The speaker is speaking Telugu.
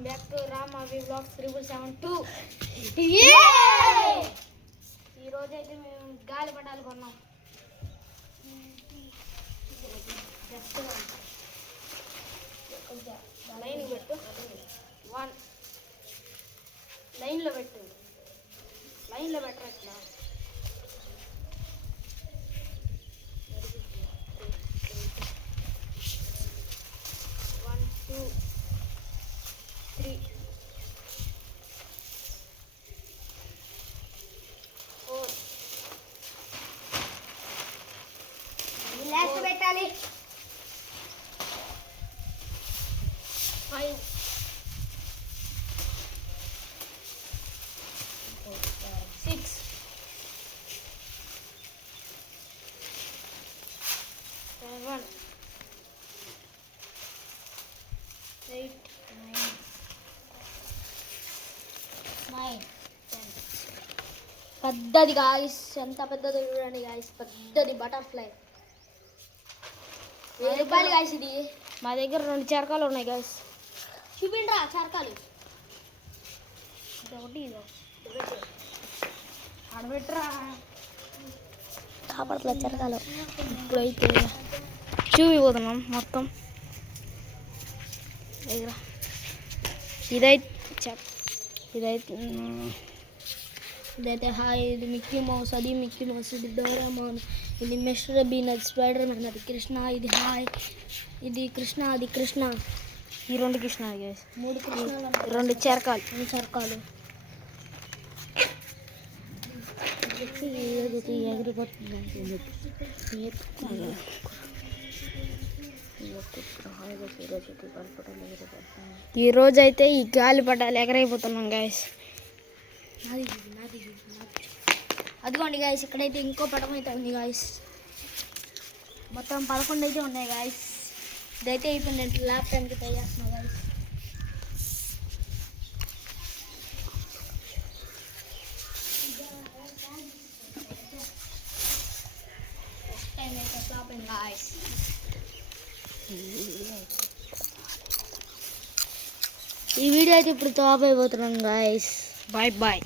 వెల్కమ్ బ్యాక్ టు రామ్ అవి బ్లాగ్స్ 772. ఈరోజు అయితే మేము గాలి పటాలు కొన్నాం. లైన్ పెట్టు, వన్ లైన్లో పెట్టు, లైన్లో పెట్టరు ఇట్లా. One two three four, last పెట్టాలి. 5 6 7 8 9 పెద్దది గాయస్, ఎంత పెద్దది చూడండి గాయస్, పెద్దది బటర్ఫ్లై. 1000 రూపాయలు గాయస్. ఇది మా దగ్గర 2 చరకాలు ఉన్నాయి గాయస్. చూపిండ్రా చరకాలు. ఒకటి ఆడబెట్టరా కాపాడుతున్నా చరకాలు. ఇప్పుడైతే చూపిపోతున్నాం మొత్తం. ఇదైతే హాయ్, ఇది మిక్కీ మౌస్, అది మిక్కీ మౌస్, ఇది డోరేమోన్, ఇది మిస్టర్ బీన్, అది స్పైడర్ మ్యాన్, అది కృష్ణ, ఇది హాయ్, ఇది కృష్ణ, అది కృష్ణ. ఈ 2 కృష్ణ, 3 కృష్ణాలు, 2 చరకాలు, చరకాలు ఈరోజు అయితే ఈ గాలి పటాలు ఎగరైపోతున్నాం గాయస్. అదిగోండి గాయస్, ఇక్కడైతే ఇంకో పటం అయితే ఉంది గాయస్. మొత్తం 11 అయితే ఉన్నాయి గాయస్. ఇదైతే అయిపోయింది, ల్యాబ్ టైంకి ట్రై చేస్తున్నాం గాయస్. ఈ వీడియో అయితే ఇప్పుడు టాప్ అయిపోతున్నాం గాయస్. Bye bye.